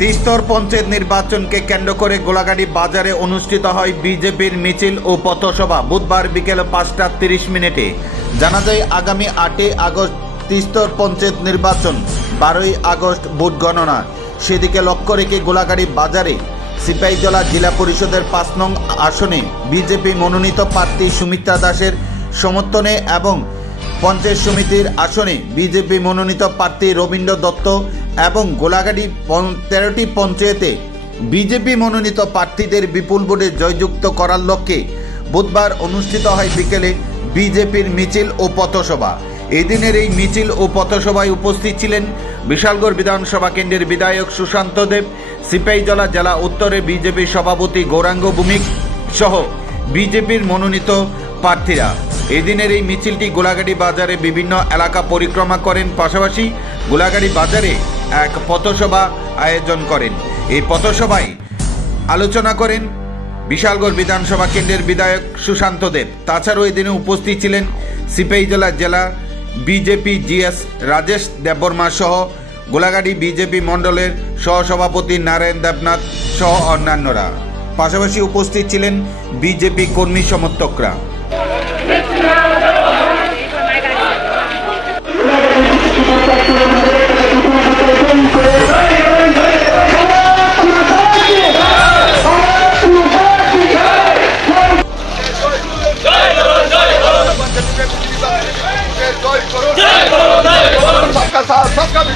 তিস্তর পঞ্চায়েত নির্বাচনকে কেন্দ্র করে গোলাগাড়ি বাজারে অনুষ্ঠিত হয় বিজেপির মিছিল ও পথসভা। বুধবার বিকেল পাঁচটা তিরিশ মিনিটে। জানা যায়, আগামী আটই আগস্ট তিস্তর পঞ্চায়েত নির্বাচন, বারোই আগস্ট ভোট গণনা। সেদিকে লক্ষ্য রেখে গোলাগাড়ি বাজারে সিপাহীজলা জেলা পরিষদের পাঁচ নং আসনে বিজেপি মনোনীত প্রার্থী সুমিত্রা দাসের সমর্থনে এবং পঞ্চায়েত সমিতির আসনে বিজেপি মনোনীত প্রার্থী রবীন্দ্র দত্ত এবং গোলাঘাটি তেরোটি পঞ্চায়েতে বিজেপি মনোনীত প্রার্থীদের বিপুল ভোটে জয়যুক্ত করার লক্ষ্যে বুধবার অনুষ্ঠিত হয় বিকেলে বিজেপির মিছিল ও পথসভা। এদিনের এই মিছিল ও পথসভায় উপস্থিত ছিলেন বিশালগড় বিধানসভা কেন্দ্রের বিধায়ক সুশান্ত দেব সিপাহীজলা জেলা উত্তরে বিজেপির সভাপতি গৌরাঙ্গ ভূমিক সহ বিজেপির মনোনীত প্রার্থীরা। এদিনের এই মিছিলটি গোলাঘাটি বাজারে বিভিন্ন এলাকা পরিক্রমা করেন। পাশাপাশি গোলাঘাটি বাজারে এক পথসভা আয়োজন করেন। এই পথসভায় আলোচনা করেন বিশালগড় বিধানসভা কেন্দ্রের বিধায়ক সুশান্ত দেব। তাছাড়াও এই দিনে উপস্থিত ছিলেন সিপাহীজলা জেলা বিজেপি জিএস রাজেশ দেববর্মা সহ গোলাঘাটি বিজেপি মণ্ডলের সহসভাপতি নারায়ণ দেবনাথ সহ অন্যান্যরা। পাশাপাশি উপস্থিত ছিলেন বিজেপি কর্মী সমর্থকরা।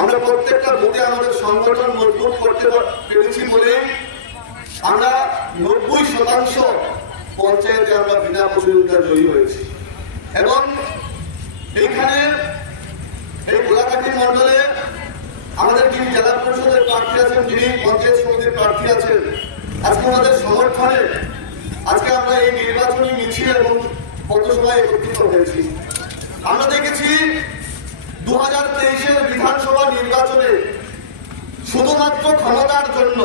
আমরা প্রত্যেকটা বুথে আমাদের সংগঠন মজবুত করতে পেরেছি বলে আমরা নব্বই শতাংশ পঞ্চায়েতে আমরা বিনা প্রতিযোগিতা জয়ী হয়েছি। এবং এইখানে এই গোলাকাঠি মন্ডলে আমাদের যিনি জেলা পরিষদের প্রার্থী আছেন, যিনি পঞ্চায়েত সমিতির প্রার্থী আছেন, আজকে ওনাদের সমর্থনে আজকে আমরা এই নির্বাচনী মিছিল এবং পথসভায় একত্রিত হয়েছি। আমরা দেখেছি দু হাজার তেইশের বিধানসভা নির্বাচনে শুধুমাত্র ক্ষমতার জন্য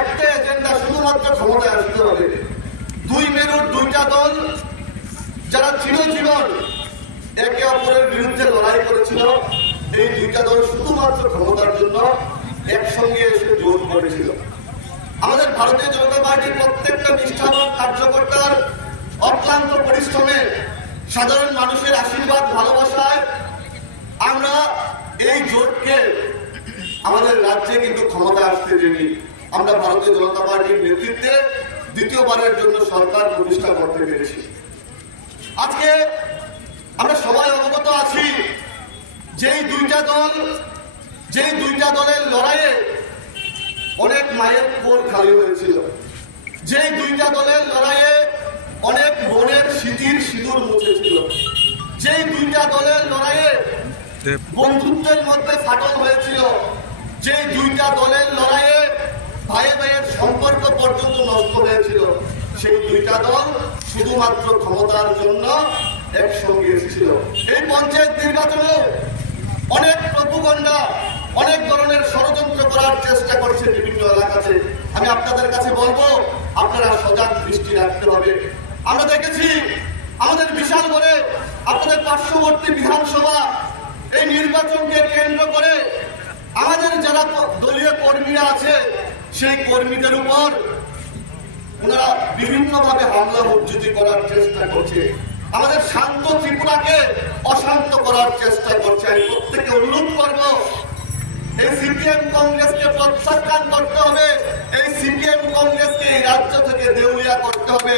একটা এজেন্ডা শুধুমাত্র ক্ষমতায় আসতে হবে। দুই মেরুর দুইটা দল, যারা চিরজীবন একে অপরের বিরুদ্ধে লড়াই করেছিল, এই দুইটা দল শুধুমাত্র ক্ষমতার জন্য একসঙ্গে এসে জোর করেছিল। আমাদের ভারতীয় জনতা পার্টির প্রত্যেকটা নিষ্ঠাবান কার্যকর্তার অক্লান্ত পরিশ্রমে সাধারণ মানুষের আশীর্বাদ, ভালোবাসায় এই জোটকে আমাদের রাজ্যে কিন্তু ক্ষমতা আসতে দেনি আমরা ভারতীয় জনতা পার্টির নেতৃত্বে দ্বিতীয়বারের জন্য সরকার প্রতিষ্ঠা করতে পেরেছি। আজকে আমরা সবাই অবগত আছি, যেই দুইটা দল, যেই দুইটা দলের লড়াইয়ে অনেক মায়ের কোল খালি হয়েছিল। যেই দুইটা দলের লড়াইয়ে অনেক বোনের স্মৃতির সিঁদুর মুছেছিল। যেই দুইটা দলের লড়াইয়ে বন্ধুত্বের মধ্যে ফাটল হয়েছিল। যে দুইটা দলের লড়াইয়ে ভাই ভাইয়ের সম্পর্ক পর্যন্ত নষ্ট হয়েছিল, সেই দুইটা দল শুধুমাত্র ক্ষমতার জন্য একসঙ্গে এসেছিল। এই পঞ্চায়েত নির্বাচনে অনেক প্রভুগণ্ডা অনেক ধরনের ষড়যন্ত্র করার চেষ্টা করছে বিভিন্ন এলাকাতে। আমি আপনাদের কাছে বলব, আপনারা সজাগ দৃষ্টি রাখতে হবে। আমরা দেখেছি, আমাদের বিশাল করে আপনাদের পার্শ্ববর্তী বিধানসভা এই নির্বাচনকে কেন্দ্র করে আমাদের যারা দলীয় কর্মীরা আছে, সেই কর্মীদের উপর ওনারা বিভিন্নভাবে হামলা মজ্জুদি করার চেষ্টা করছে। আমাদের শান্ত ত্রিপুরাকে অশান্ত করার চেষ্টা করছে। আমি প্রত্যেককে অনুরোধ করব, এই সিপিএম কংগ্রেসকে প্রত্যাখ্যান করতে হবে, এই সিপিএম কংগ্রেসকে এই রাজ্য থেকে দেউলিয়া করতে হবে।